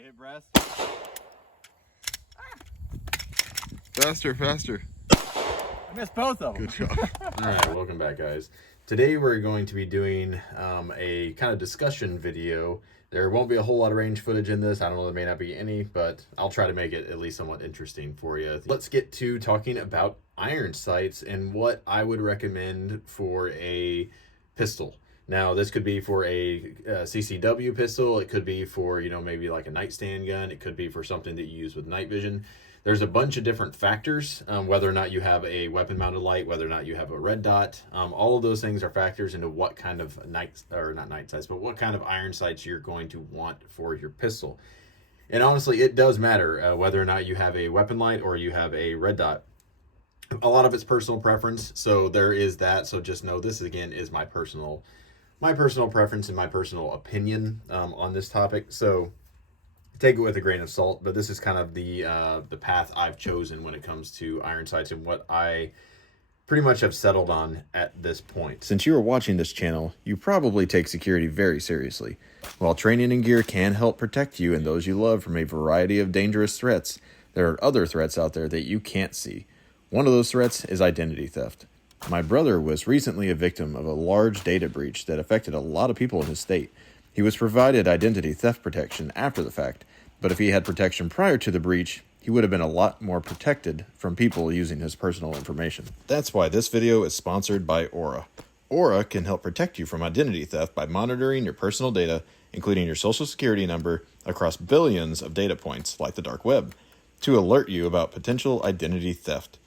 you hit breast? Faster, faster. I missed both of them. Good job. All right, welcome back, guys. Today we're going to be doing a kind of discussion video. There won't be a whole lot of range footage in this. I don't know, there may not be any, but I'll try to make it at least somewhat interesting for you. Let's get to talking about iron sights and what I would recommend for a pistol. Now, this could be for a CCW pistol. It could be for, maybe like a nightstand gun. It could be for something that you use with night vision. There's a bunch of different factors, whether or not you have a weapon-mounted light, whether or not you have a red dot. All of those things are factors into what kind of what kind of iron sights you're going to want for your pistol. And honestly, it does matter whether or not you have a weapon light or you have a red dot. A lot of it's personal preference, so there is that. So just know this, again, is my personal preference and my personal opinion on this topic. So take it with a grain of salt, but this is kind of the path I've chosen when it comes to iron sights and what I pretty much have settled on at this point. Since you are watching this channel, you probably take security very seriously. While training and gear can help protect you and those you love from a variety of dangerous threats, there are other threats out there that you can't see. One of those threats is identity theft. My brother was recently a victim of a large data breach that affected a lot of people in his state. He was provided identity theft protection after the fact, but if he had protection prior to the breach, he would have been a lot more protected from people using his personal information. That's why this video is sponsored by Aura. Aura can help protect you from identity theft by monitoring your personal data, including your social security number, across billions of data points like the dark web, to alert you about potential identity theft.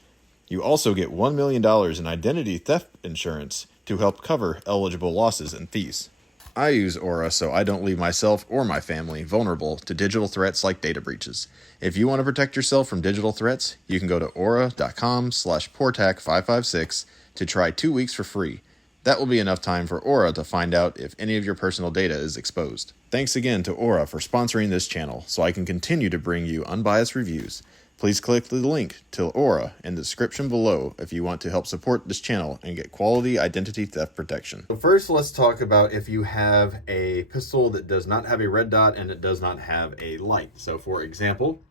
You also get $1 million in identity theft insurance to help cover eligible losses and fees. I use Aura so I don't leave myself or my family vulnerable to digital threats like data breaches. If you want to protect yourself from digital threats, you can go to aura.com/portac556 to try 2 weeks for free. That will be enough time for Aura to find out if any of your personal data is exposed. Thanks again to Aura for sponsoring this channel so I can continue to bring you unbiased reviews. Please click the link to Aura in the description below if you want to help support this channel and get quality identity theft protection. So first, let's talk about if you have a pistol that does not have a red dot and it does not have a light. So for example,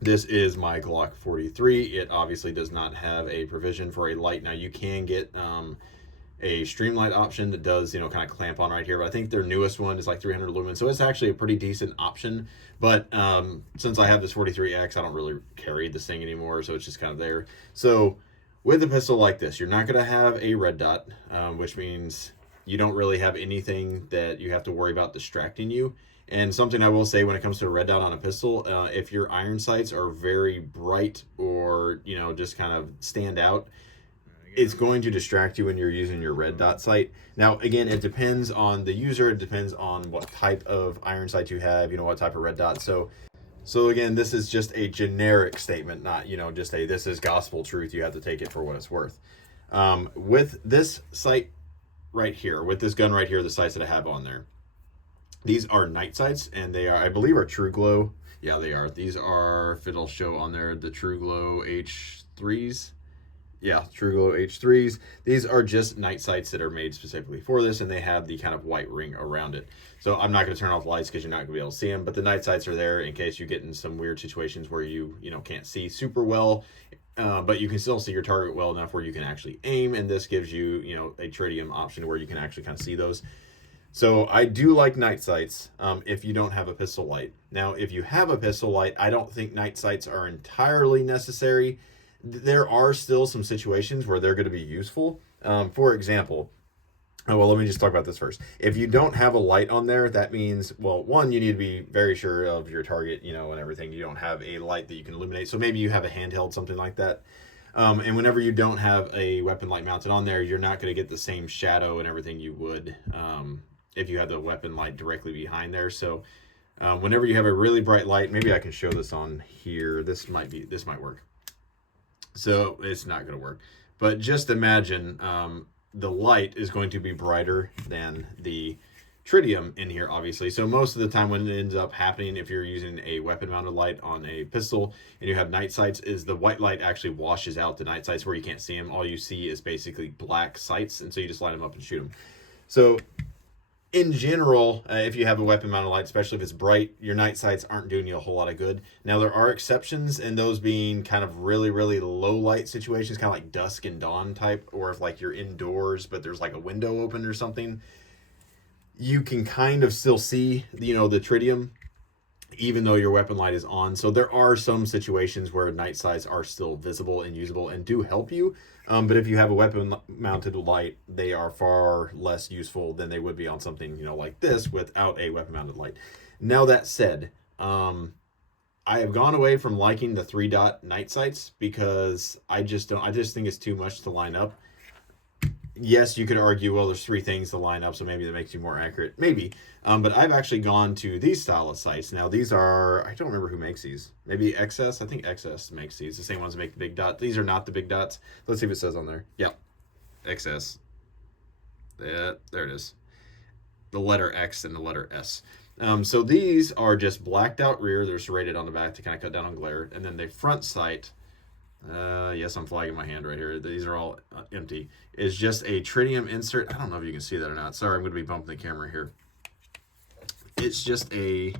this is my Glock 43. It obviously does not have a provision for a light. Now you can get a streamlight option that does, kind of clamp on right here. But I think their newest one is like 300 lumens. So it's actually a pretty decent option. But since I have this 43X, I don't really carry this thing anymore. So it's just kind of there. So with a pistol like this, you're not going to have a red dot, which means you don't really have anything that you have to worry about distracting you. And something I will say when it comes to a red dot on a pistol, if your iron sights are very bright or, just kind of stand out, it's going to distract you when you're using your red dot sight. Now, again, it depends on the user. It depends on what type of iron sight you have, what type of red dot. So again, this is just a generic statement, not, just this is gospel truth. You have to take it for what it's worth. With this sight right here, with this gun right here, the sights that I have on there, these are night sights, and they are, I believe, are True Glow. Yeah, they are. These are, if it'll show on there, the True Glow H3s. Yeah, True Glow H3s. These are just night sights that are made specifically for this, and they have the kind of white ring around it. So I'm not going to turn off lights because you're not going to be able to see them, but the night sights are there in case you get in some weird situations where you can't see super well, but you can still see your target well enough where you can actually aim, and this gives you, a tritium option where you can actually kind of see those. So I do like night sights if you don't have a pistol light. Now, if you have a pistol light, I don't think night sights are entirely necessary. There are still some situations where they're going to be useful. For example, well, let me just talk about this first. If you don't have a light on there, that means, well, one, you need to be very sure of your target, and everything. You don't have a light that you can illuminate. So maybe you have a handheld, something like that. And whenever you don't have a weapon light mounted on there, you're not going to get the same shadow and everything you would if you had the weapon light directly behind there. So whenever you have a really bright light, maybe I can show this on here. This might work. So it's not going to work. But just imagine the light is going to be brighter than the tritium in here, obviously. So most of the time when it ends up happening, if you're using a weapon-mounted light on a pistol and you have night sights, is the white light actually washes out the night sights where you can't see them. All you see is basically black sights, and so you just light them up and shoot them. So in general, if you have a weapon mounted light, especially if it's bright, your night sights aren't doing you a whole lot of good. Now, there are exceptions, and those being kind of really, really low light situations, kind of like dusk and dawn type, or if like you're indoors, but there's like a window open or something, you can kind of still see, you know, the tritium, even though your weapon light is on. So there are some situations where night sights are still visible and usable and do help you. But if you have a weapon mounted light, they are far less useful than they would be on something, you know, like this without a weapon mounted light. Now that said, I have gone away from liking the 3-dot night sights because I just think it's too much to line up. Yes, you could argue, well, there's 3 things to line up, so maybe that makes you more accurate. Maybe. But I've actually gone to these style of sights. Now, these are, I don't remember who makes these. Maybe XS? I think XS makes these. The same ones that make the big dot. These are not the big dots. Let's see if it says on there. Yep. XS. Yeah, there it is. The letter X and the letter S. So these are just blacked out rear. They're serrated on the back to kind of cut down on glare. And then the front sight, yes, I'm flagging my hand right here. These are all empty. Is just a tritium insert. I don't know if you can see that or not. Sorry, I'm going to be bumping the camera here. It's just a,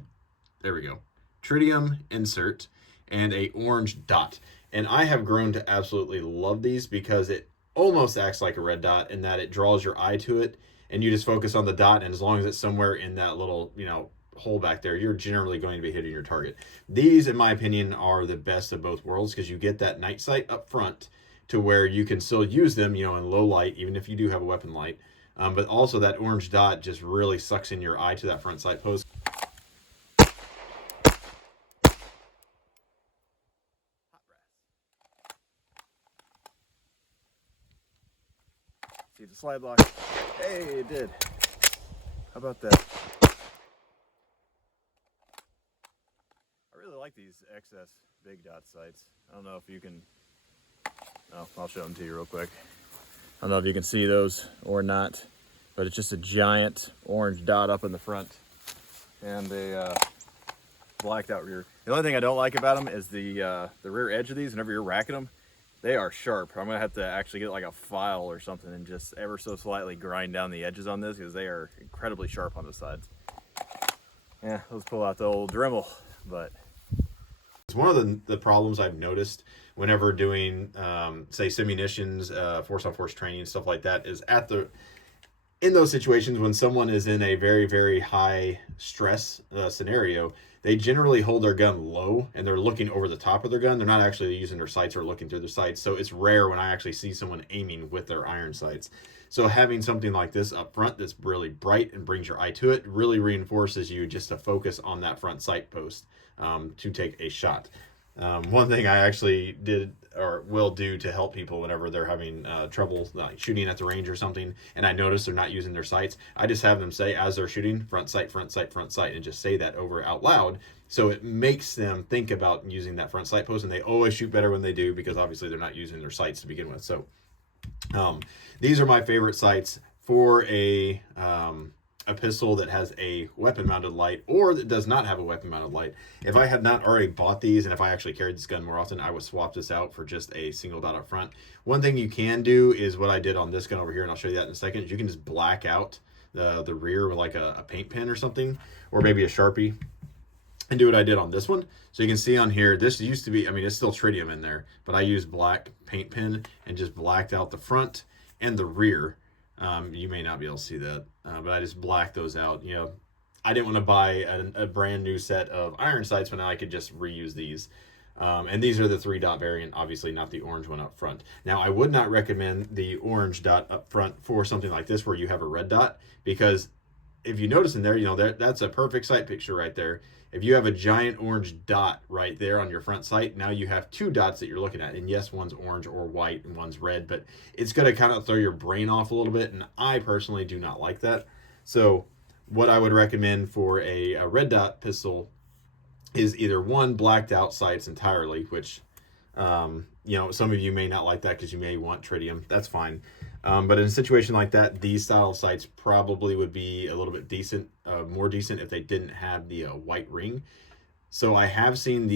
there we go, tritium insert and a orange dot. And I have grown to absolutely love these because it almost acts like a red dot in that it draws your eye to it and you just focus on the dot, and as long as it's somewhere in that little, you know, hole back there, you're generally going to be hitting your target. These, in my opinion, are the best of both worlds because you get that night sight up front to where you can still use them, you know, in low light, even if you do have a weapon light. But also that orange dot just really sucks in your eye to that front sight post. See the slide block? Hey, it did. How about that? I really like these XS big dot sights. I don't know if you can, oh, I'll show them to you real quick. I don't know if you can see those or not, but it's just a giant orange dot up in the front and a blacked out rear. The only thing I don't like about them is the rear edge of these. Whenever you're racking them, they are sharp. I'm gonna have to actually get like a file or something and just ever so slightly grind down the edges on this because they are incredibly sharp on the sides. Yeah, let's pull out the old Dremel, but it's one of the problems I've noticed whenever doing, say, simunitions, force-on-force training, stuff like that, is in those situations when someone is in a very, very high stress scenario, they generally hold their gun low and they're looking over the top of their gun. They're not actually using their sights or looking through their sights. So it's rare when I actually see someone aiming with their iron sights. So having something like this up front that's really bright and brings your eye to it really reinforces you just to focus on that front sight post to take a shot. One thing I actually did or will do to help people whenever they're having trouble like shooting at the range or something, and I notice they're not using their sights, I just have them say as they're shooting, front sight, front sight, front sight, and just say that over out loud. So it makes them think about using that front sight post, and they always shoot better when they do because obviously they're not using their sights to begin with. So these are my favorite sights for a pistol that has a weapon mounted light or that does not have a weapon mounted light. If I had not already bought these and if I actually carried this gun more often, I would swap this out for just a single dot up front. One thing you can do is what I did on this gun over here, and I'll show you that in a second, is you can just black out the rear with like a paint pen or something, or maybe a Sharpie, and do what I did on this one. So you can see on here, this used to be, I mean, it's still tritium in there, but I used black paint pen and just blacked out the front and the rear. You may not be able to see that, but I just blacked those out. You know, I didn't want to buy a brand new set of iron sights when I could just reuse these. And these are the 3-dot variant, obviously not the orange one up front. Now, I would not recommend the orange dot up front for something like this where you have a red dot, because if you notice in there, you know, that's a perfect sight picture right there. If you have a giant orange dot right there on your front sight, now you have 2 dots that you're looking at. And yes, one's orange or white and one's red, but it's going to kind of throw your brain off a little bit. And I personally do not like that. So what I would recommend for a red dot pistol is either one, blacked out sights entirely, which, you know, some of you may not like that because you may want tritium. That's fine. But in a situation like that, these style of sights probably would be a little bit decent, more decent if they didn't have the white ring. So I have seen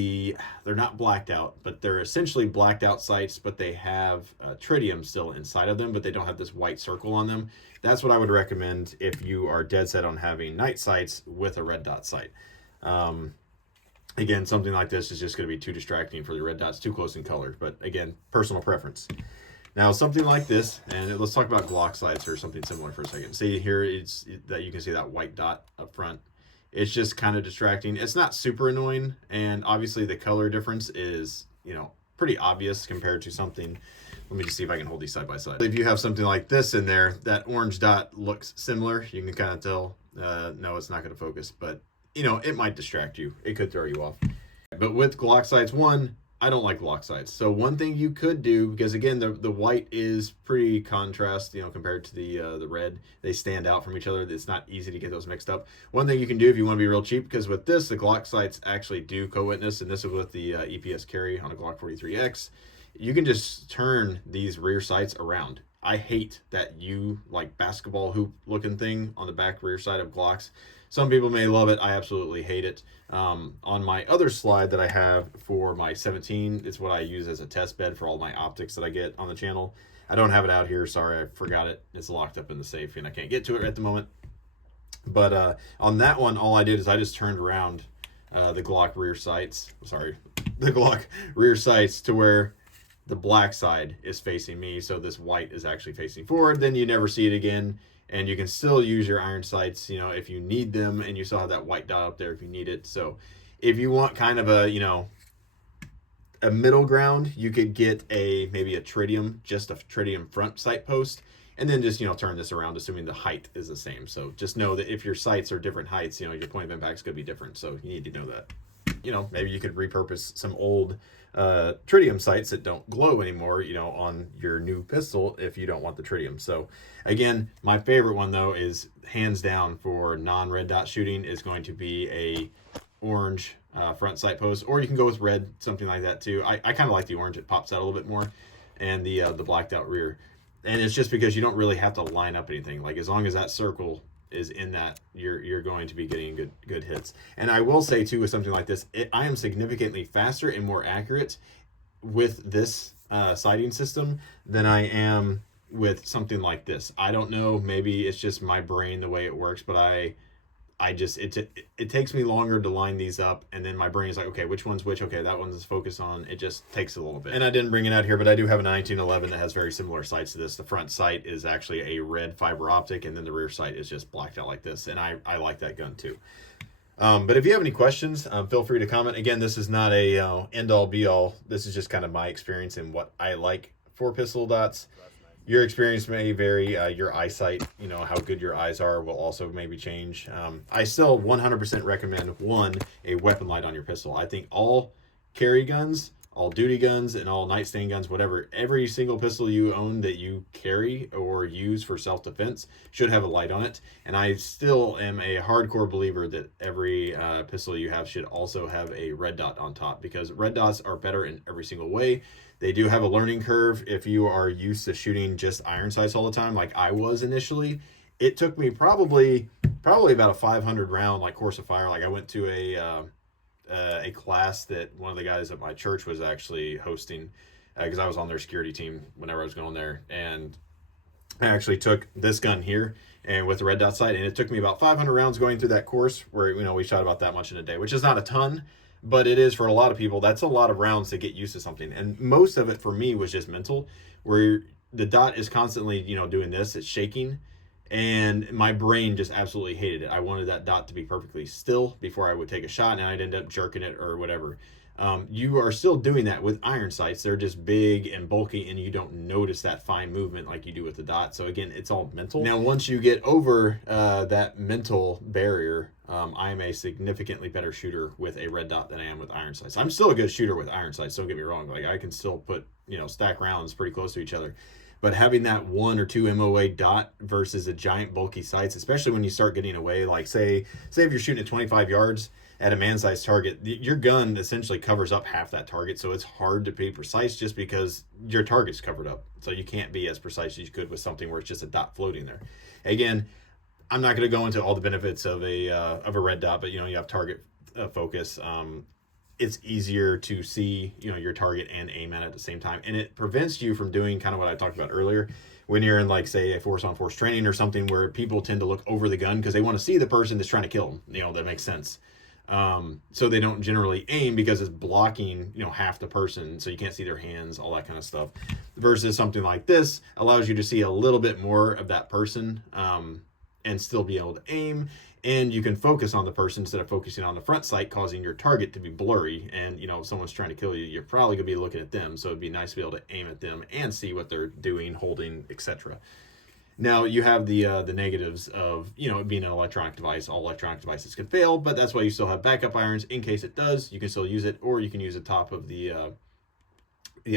they're not blacked out, but they're essentially blacked out sights, but they have tritium still inside of them, but they don't have this white circle on them. That's what I would recommend if you are dead set on having night sights with a red dot sight. Again, something like this is just going to be too distracting for the red dots, too close in color. But again, personal preference. Now, something like this, and let's talk about Glock sights or something similar for a second. See here, that you can see that white dot up front. It's just kind of distracting. It's not super annoying, and obviously the color difference is, pretty obvious compared to something. Let me just see if I can hold these side by side. If you have something like this in there, that orange dot looks similar. You can kind of tell. No, it's not going to focus, but it might distract you. It could throw you off. But with Glock sights, I don't like Glock sights. So one thing you could do, because again, the white is pretty contrast, compared to the red. They stand out from each other. It's not easy to get those mixed up. One thing you can do if you want to be real cheap, because with this, the Glock sights actually do co-witness, and this is with the EPS carry on a Glock 43X. You can just turn these rear sights around. I hate that like basketball hoop looking thing on the back rear side of Glocks. Some people may love it. I absolutely hate it. On my other slide that I have for my 17, it's what I use as a test bed for all my optics that I get on the channel. I don't have it out here. Sorry, I forgot it. It's locked up in the safe and I can't get to it at the moment. But on that one, all I did is I just turned around the Glock rear sights. Sorry, the Glock rear sights to where the black side is facing me. So this white is actually facing forward. Then you never see it again. And you can still use your iron sights, if you need them, and you still have that white dot up there if you need it. So if you want kind of a middle ground, you could get maybe a tritium front sight post, and then just, turn this around, assuming the height is the same. So just know that if your sights are different heights, your point of impact is going to be different. So you need to know that. Maybe you could repurpose some old tritium sights that don't glow anymore, on your new pistol if you don't want the tritium. So again, my favorite one though is hands down for non-red dot shooting is going to be a orange front sight post, or you can go with red, something like that too. I kind of like the orange. It pops out a little bit more, and the blacked out rear. And it's just because you don't really have to line up anything. Like as long as that circle is in that, you're going to be getting good hits. And I will say too, with something like this, I am significantly faster and more accurate with this sighting system than I am with something like this. I don't know, maybe it's just my brain the way it works, but it takes me longer to line these up, and then my brain is like, okay, which one's which? Okay, that one's focused on. It just takes a little bit. And I didn't bring it out here, but I do have a 1911 that has very similar sights to this. The front sight is actually a red fiber optic, and then the rear sight is just blacked out like this, and I like that gun too. But if you have any questions, feel free to comment. Again, this is not a end-all be-all. This is just kind of my experience and what I like for pistol dots. Your experience may vary. Your eyesight, how good your eyes are will also maybe change. I still 100% recommend, a weapon light on your pistol. I think all carry guns, all duty guns, and all nightstand guns, whatever, every single pistol you own that you carry or use for self-defense should have a light on it. And I still am a hardcore believer that every pistol you have should also have a red dot on top, because red dots are better in every single way. They do have a learning curve if you are used to shooting just iron sights all the time, like I was initially. It took me probably about a 500 round course of fire. I went to a class that one of the guys at my church was actually hosting, because I was on their security team whenever I was going there, and I actually took this gun here and with the red dot sight, and it took me about 500 rounds going through that course, where we shot about that much in a day, which is not a ton. But it is for a lot of people. That's a lot of rounds to get used to something. And most of it for me was just mental, where the dot is constantly, doing this. It's shaking. And my brain just absolutely hated it. I wanted that dot to be perfectly still before I would take a shot, and I'd end up jerking it or whatever. You are still doing that with iron sights. They're just big and bulky, and you don't notice that fine movement like you do with the dot. So again, it's all mental. Now, once you get over that mental barrier, I'm a significantly better shooter with a red dot than I am with iron sights. I'm still a good shooter with iron sights, don't get me wrong. I can still put, stack rounds pretty close to each other. But having that 1 or 2 MOA dot versus a giant bulky sights, especially when you start getting away, say if you're shooting at 25 yards at a man-sized target, your gun essentially covers up half that target, so it's hard to be precise just because your target's covered up. So you can't be as precise as you could with something where it's just a dot floating there. Again, I'm not going to go into all the benefits of a red dot, but you have target focus. It's easier to see, you know, your target and aim at the same time, and it prevents you from doing kind of what I talked about earlier when you're in, like, say, a force-on-force training or something, where people tend to look over the gun because they want to see the person that's trying to kill them. You know, that makes sense. So they don't generally aim because it's blocking, you know, half the person, so you can't see their hands, all that kind of stuff. Versus something like this allows you to see a little bit more of that person, and still be able to aim. And you can focus on the person instead of focusing on the front sight, causing your target to be blurry. And, you know, if someone's trying to kill you, you're probably going to be looking at them. So it'd be nice to be able to aim at them and see what they're doing, holding, etc. Now, you have the negatives of, you know, it being an electronic device. All electronic devices can fail, but that's why you still have backup irons in case it does. You can still use it, or you can use the top of the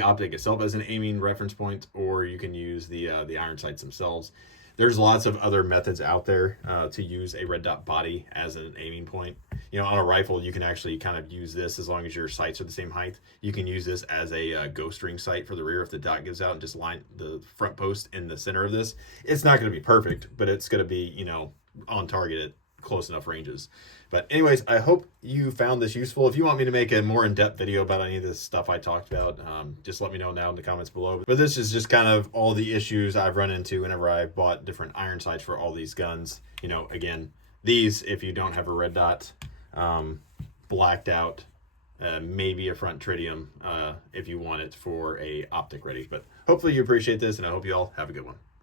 optic itself as an aiming reference point, or you can use the iron sights themselves. There's lots of other methods out there to use a red dot body as an aiming point. You know, on a rifle, you can actually kind of use this as long as your sights are the same height. You can use this as a ghost ring sight for the rear if the dot gives out, and just line the front post in the center of this. It's not going to be perfect, but it's going to be, you know, on target at close enough ranges. But anyways, I hope you found this useful. If you want me to make a more in-depth video about any of this stuff I talked about, just let me know down in the comments below. But this is just kind of all the issues I've run into whenever I bought different iron sights for all these guns. You know, again, these, if you don't have a red dot, blacked out, maybe a front tritium if you want it for a optic ready. But hopefully you appreciate this, and I hope you all have a good one.